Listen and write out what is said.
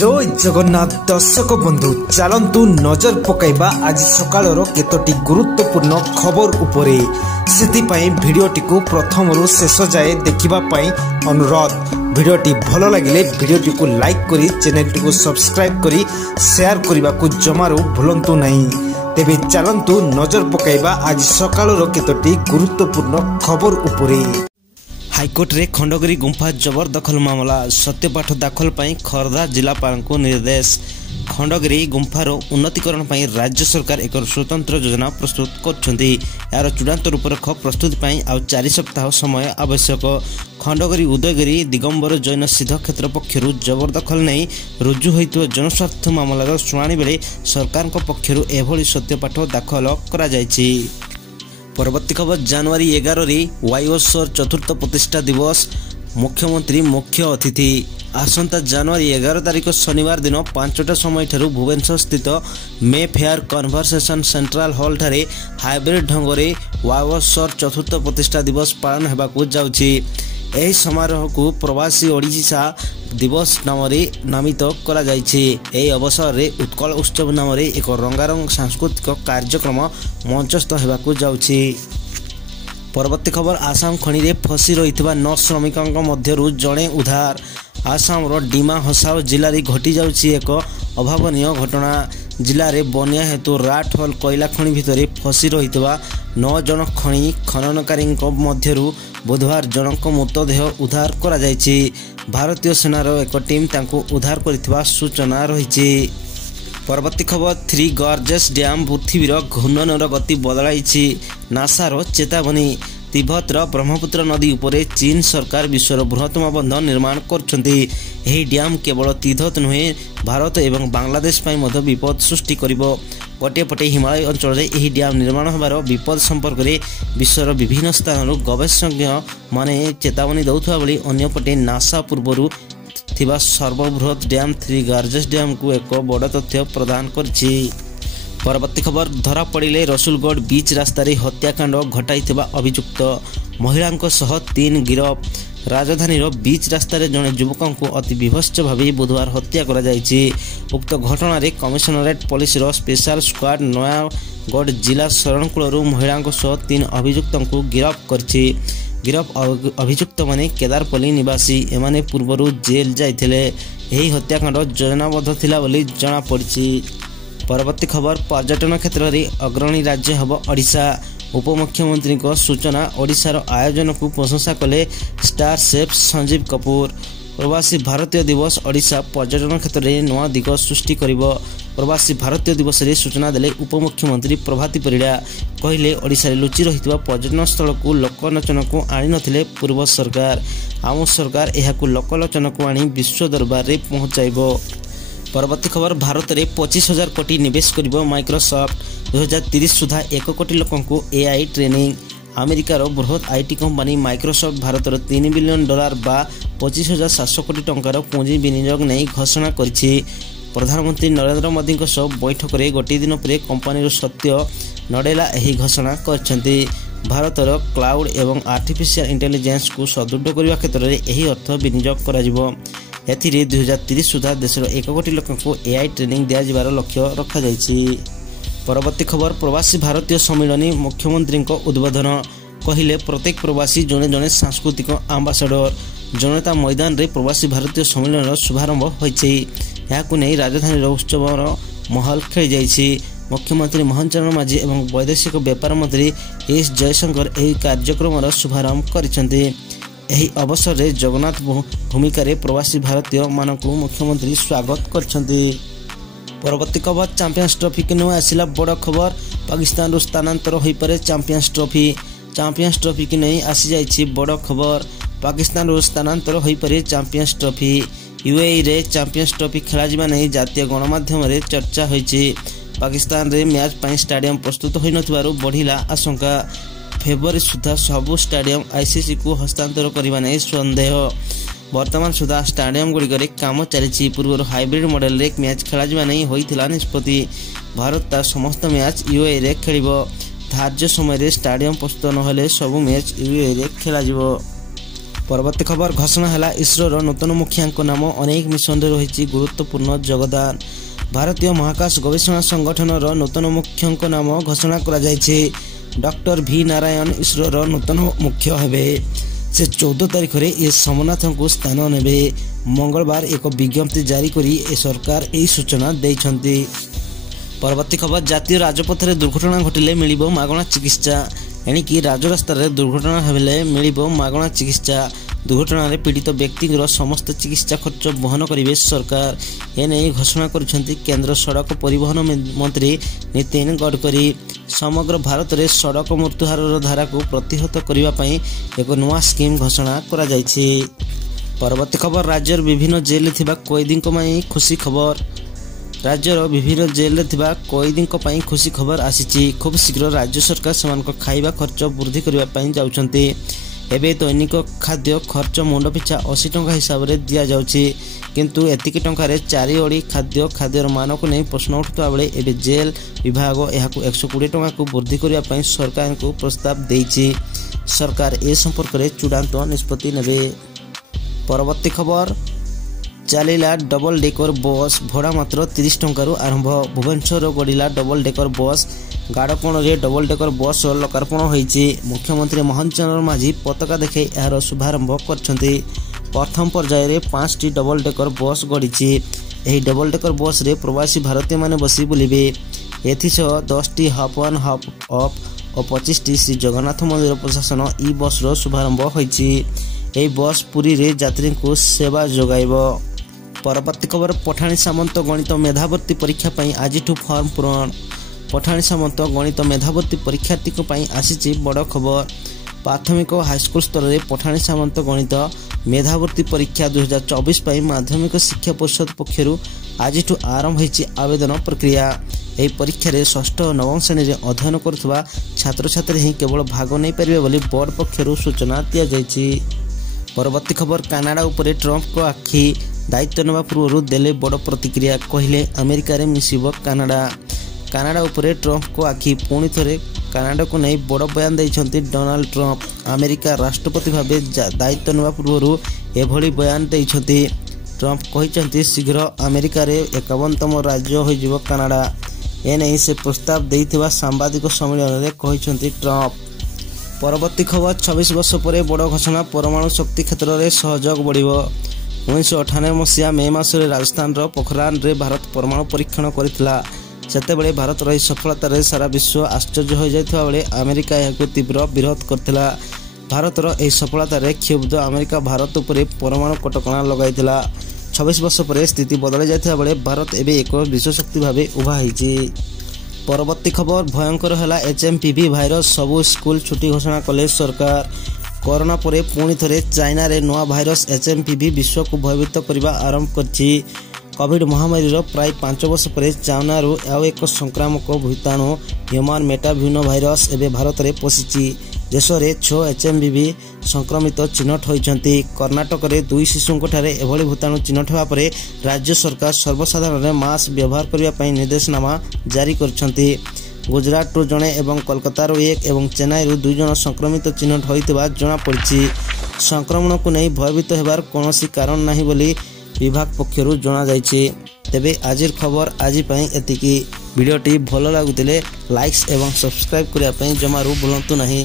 जय जगन्नाथ दर्शक बंधु चलतु नजर पकाइबा आज सकाळर केतोटी गुरुत्वपूर्ण खबर उपरे सेतिपाई भिडियोटी को प्रथम रु शेष जाए देखिबा पाई अनुरोध। भिडियोटी भल लगिले भिडियोटी को लाइक करी चैनल को सब्सक्राइब करी शेयर करने को जमारू भूलंतु नहीं। तेबे चलतु नजर पकाइबा आज सकाळर केतोटी गुरुत्वपूर्ण खबर उपरे। हाईकोर्ट रे खंडगिरी गुंफा जबरदखल मामला सत्यपाठ दाखल पाई खर्दा जिलापाल को निर्देश। खंडगिरी गुंफार उन्नतीकरण पाई राज्य सरकार एक स्वतंत्र योजना प्रस्तुत करछन्ती। यार चूड़ांत रूपरेख प्रस्तुति पाई आउ 4 सप्ताह समय आवश्यक। खंडगिरी उदयगिरी दिगंबर जैन सिद्ध क्षेत्र पक्षरु जबरदखल नहीं रुजु होइतो जनस्वार्थ मामलार शुणाणी बेले सरकार पक्षरु एभली सत्यपाठ दाखल करा जायछि। परवर्ती खबर जनवरी 11 रे वाईओसर चतुर्थ प्रतिष्ठा दिवस मुख्यमंत्री मुख्य अतिथि। आसंता जनवरी 11 तारिख शनिवार दिन 5टा समय ठारू भुवनेश्वर स्थित Mayfair convention central hall ठारे हाइब्रिड ढंग से वाईओसर चतुर्थ प्रतिष्ठा दिवस पालन हेबाकू जाउछि। एही समारोह को प्रवासी ओडिशा दिवस नाम नामित करा जायछि। एही अवसर रे उत्कल उत्सव नाम एक रंगारंग सांस्कृतिक कार्यक्रम मंचस्थ हेबाकू जाउछि। परवर्ती खबर आसाम खनि रे फसी रहितबा 9 श्रमिकଙ୍କ मध्यरु जणे उद्धार। आसाम रो डिमा हसाओ जिल्ला रे घटी जाउछि एक अभावनीय घटना। जिल्ला रे बन्या हेतु राठ होल कोयला खनि भितरे फसी रहितबा 9 जन खनि खननकारीଙ୍କ मध्यरु बुधवार जनक मृतदेह उद्धार करा जायछि। भारतीय सेनार एक टीम तांको उद्धार करितबा सूचना रहिछि। परवर्ती खबर 3 गॉर्जेस डैम पृथ्वीर घूर्णनर गति बदलाइछि। नासार चेतावनी। तिब्बतर ब्रह्मपुत्र नदी उपरे चीन सरकार विश्वर बृहत्तम बंध निर्माण करछन्ती। एही डैम केवल तिब्बत नुहे भारत एवं बांग्लादेश पाई मध्य विपद सृष्टि करिवो। गोटे पटे हिमालय अंचल रे एही डैम निर्माण होबार विपद संपर्क रे विश्वर विभिन्न स्थानरु गवेषज्ञ माने चेतावनी दउथबा बेले अन्य पटे नासा पूर्वरु थिबा सर्वबृहत डैम 3 गॉर्जेस डैम को एक बड़ तथ्य प्रदान करछि। परवर्ती खबर धरा पड़िले रसुलगढ़ बीच रास्ता रे हत्याकांड घटाइथिबा अभियुक्त महिलांक सह 3 गिरफ। राजधानीर बीच रास्ता रे जने युवक को अति विभत्स भावे बुधवार हत्या करा जायछि। उक्त घटना रे कमिशनरेट पुलिस रो स्पेशल स्क्वाड नयागढ़ जिला शरणकुलरू महिलांक सह 3 अभियुक्त को गिरफ करछि। गिरफ अभियुक्त माने केदारपल्ली निवासी एमाने पूर्वरु जेल जाइथिले। एही हत्याकांड योजनाबद्ध थिला बोली जणा पड़छि। परवर्ती खबर पर्यटन क्षेत्र में अग्रणी राज्य हब ओडिशा। उपमुख्यमंत्री को सूचना। ओडिशार आयोजन को प्रशंसा कले स्टार शेफ संजीव कपूर। प्रवासी भारतीय दिवस ओडिशा पर्यटन क्षेत्र में नवा दिग सृष्टि करिवो। प्रवासी भारतीय दिवस रे सूचना देले उपमुख्यमंत्री प्रभाती परिडा। कहले ओडिशा रे लुचि रहितबा पर्यटन स्थल को लोकलोचन को आनी नथिले पूर्व सरकार। आम सरकार एहाकू लोकलोचन को आनी विश्व दरबार रे पहुंचाइबो। परवर्ती खबर भारत में 25,000 कोटी निवेश करिबो माइक्रोसॉफ्ट। 2030 सुधा 1 कोटी लोकों को एआई ट्रेनिंग। अमेरिकार बृहत आईटी कंपनी माइक्रोसॉफ्ट भारतर $3 बिलियन बा 25,700 कोटी टंकार पुंजी विनियोग नहीं घोषणा करिछि। प्रधानमंत्री नरेंद्र मोदी बैठक में गोटे दिन पर कंपनी सत्य नडेला यही घोषणा करछन्ती। भारतर क्लाउड एवं आर्टिफिशियल इंटेलिजेंस को सुदृढ़ करने क्षेत्र में यही अर्थ विनियोग करा। एथिरे 2030 सुधा देशर 1 कोटी लोक को एआई ट्रेनिंग दिया जिबार लक्ष्य रखा जायछि। परवर्ती खबर प्रवासी भारतीय सम्मेलन मुख्यमंत्री उद्बोधन। कहिले प्रत्येक प्रवासी जने जने सांस्कृतिक आम्बासाडर। जनता मैदान रे प्रवासी भारतीय सम्मेलन शुभारंभ होइछि। याकु नै राजधानी उत्सवर महल खेल जायछि। मुख्यमंत्री मोहन चरण माझी एवं वैदेशिक व्यापार मंत्री एस जयशंकर एही कार्यक्रम शुभारंभ करिसेंती। एही अवसर रे जगन्नाथ भूमिका रे प्रवासी भारतीय मानकु मुख्यमंत्री स्वागत करछन्ती। परवर्ती खबर चैंपियंस ट्रॉफी के नुआ आसिला बड़ खबर। पाकिस्तान रो स्थानांतर होई पारे चैंपियंस ट्रॉफी के नहीं आसी जाइछि बड़ खबर। पाकिस्तान रो स्थानांतर होई पारे चैंपियंस ट्रॉफी। यूएई रे चैंपियंस ट्रॉफी खेला जिबा नहीं जातीय गणमाध्यम रे चर्चा होइछि। पाकिस्तान रे मैच पई स्टेडियम प्रस्तुत होई नथिबारु बढ़िला आशंका। फेब्रुआरी सुधा सबु स्टेडियम आईसीसी को हस्तांतर करने नहीं सन्देह। वर्तमान सुधा स्टेडियम गुड़िक काम चली। पूर्व हाइब्रिड मॉडल रे मैच खेल नहीं होता निष्पत्ति। भारत तार समस्त मैच यूएई रे खेलिबो। धार्य समय रे स्टेडियम प्रस्तुत नहले सबु मैच यूएई रे खेल। परवर्ती खबर घोषणा है इसरोर नूतन मुखिया नाम अनेक मिशन रही गुरुत्वपूर्ण योगदान। भारतीय महाकाश गवेषणा संगठन नूतन मुख्य नाम घोषणा डॉक्टर भी नारायण इसरोर नूतन मुख्य हेबे। से 14 तारिख में ये सोमनाथ को स्थान नेबे। मंगलवार एक विज्ञप्ति जारी करी सरकार यही सूचना देइछन्ति। परवर्ती खबर जातीय राजपथ में दुर्घटना घटिले मिलिबो मागणा चिकित्सा। एणिकी राजरास्तार दुर्घटना हेले मिलिबो मागणा चिकित्सा। दुर्घटना पीड़ित व्यक्ति समस्त चिकित्सा खर्च वहन करेंगे सरकार। एने घोषणा करिसेंति केंद्र सड़क परिवहन मंत्री नितिन गडकरी। समग्र भारत में सड़क मृत्युहार धारा को प्रतिहत करने एक नया स्कीम घोषणा करा जायछि। परवर्ती खबर राज्यर विभिन्न जेल थिबा कैदी खुशी खबर। राज्यर विभिन्न जेल थिबा कैदी खुशी खबर आसीछि। खूब शीघ्र राज्य सरकार सेमानक खाइबा खर्च वृद्धि करने जाउछन्ति। एबे दैनिक खाद्य खर्च मुंड पिछा 80 टंका हिसाब से दि जाउछि। किंतु एतिकी टंकार 4 ओडी खाद्यर मान को नहीं प्रश्न उठुता बेले एबे जेल विभाग यहाकू 120 टंका को वृद्धि करने सरकार को प्रस्ताव देइछि। सरकार ए संपर्क में चूड़ांत निष्पत्ति नेबे। परवर्ती खबर चलिला डबल डेकर बस भड़ा मात्र 30 टंकार आरंभ। Bhubaneswar गड़िला double decker bus. गाड़कोण में डबल डेकर बस लोकार्पण होइछि। मुख्यमंत्री मोहन चरण माझी पताका देखे यार शुभारंभ करछन्ति। प्रथम पर्यायर 5टी डबल डेकर बस गड़िछि। एही डबल डेकर बस रे प्रवासी भारतीय माने बसी बुलिबे। एथिसह 10टी हॉप ऑन हॉप ऑफ और 25टी श्री जगन्नाथ मंदिर प्रशासन ई बस रो शुभारंभ होइछि। एही बस पुरी रे यात्री को सेवा जोगाइबो। परवर्ती खबर पठाणी सामंत गणित मेधावर्ती परीक्षा पई आजिठू फॉर्म पूरण। पठाणी सामंत गणित मेधावर्ती परीक्षार्थी आसी बड़ खबर। प्राथमिक और हाईस्कल स्तर में पठाणी सामंत गणित मेधावर्ती परीक्षा 2024 पर माध्यमिक शिक्षा परिषद पक्षर आज आरंभ होइछि आवेदन प्रक्रिया। यह परीक्षा रे 6 और 9 श्रेणी में अध्ययन करुवा छात्र छात्री ही केवल भाग नहीं पारे बोली बोर्ड पक्षर सूचना दि जाइछि। परवर्ती खबर कानाडा उपरे ट्रंप को आखि। दायित्व नेबा पूर्व देले बड़ प्रतिक्रिया। कहले अमेरिका रे मिसिबो कानाडा। कानाडा उपरे ट्रंप को आखि। पुणी थे कानाडा को नहीं बड़ बयान देइछन्ति डोनाल्ड ट्रंप। अमेरिका राष्ट्रपति भाव दायित्व नेबा पूर्व एभली बयान देइछन्ति। ट्रंप कहिछन्ति शीघ्र अमेरिका रे 51तम राज्य होइजिबो कानाडा। एने से प्रस्ताव देइथिबा सांबादिक सम्मेलन रे कहिछन्ति ट्रंप। परवर्ती खबर 26 वर्ष पर बड़ घोषणा। परमाणु शक्ति क्षेत्र में सहयोग बढ़िबो। 1998 मसीहा मे मासरे राजस्थान पोखरान रे भारत परमाणु परीक्षण करथिला। सेतेबेले भारत रही सफलतार सारा विश्व आश्चर्य हो जाइथिबा बेले अमेरिका यहाको तीव्र विरोध करथिला। भारतर एही सफलतार क्षुब्ध अमेरिका भारत उपरे परमाणु कटकणा लगाइथिला। 26 वर्ष पर स्थिति बदल जाइथिबा बेले भारत एबे एक विश्वशक्ति भावे उभा होइछि। परवर्ती खबर भयंकर है HMPV भाइरस। सबु स्कूल छुट्टी घोषणा कले सरकार। कोरोना परे पुणी थे चाइना रे नया भाइरस HMPV विश्व को भयभीत करने आरंभ करछि। कोविड महामारी प्राय 5 वर्ष पर चाइना रू आउ एक संक्रामक भूताणु ह्यूमन मेटाभ्यूनो भाइरस एवं भारत में पशिछि। देश में 6 HMPV संक्रमित चिन्हट होइछन्ति। कर्णाटक में 2 शिशुंक ठारे एभली भूताणु चिन्हट होगा पर राज्य सरकार सर्वसाधारण मास्क व्यवहार करने निर्देशनामा जारी करछन्ति। गुजरात रू जड़े एवं कोलकाता 1 एवं चेन्नई रू 2 जन संक्रमित चिन्हट होइतिबा जଣା पड़िछि। संक्रमण को नहीं भयभीत हेबार कोनोसी कारण नहीं बोली विभाग पक्षरु जଣା जाइछि। तेबे आजिर खबर आज पई एतिकी। वीडियोटी भल लागुतिले लाइक्स एवं सब्सक्राइब करिया पई जमारू भूलंतु नहीं।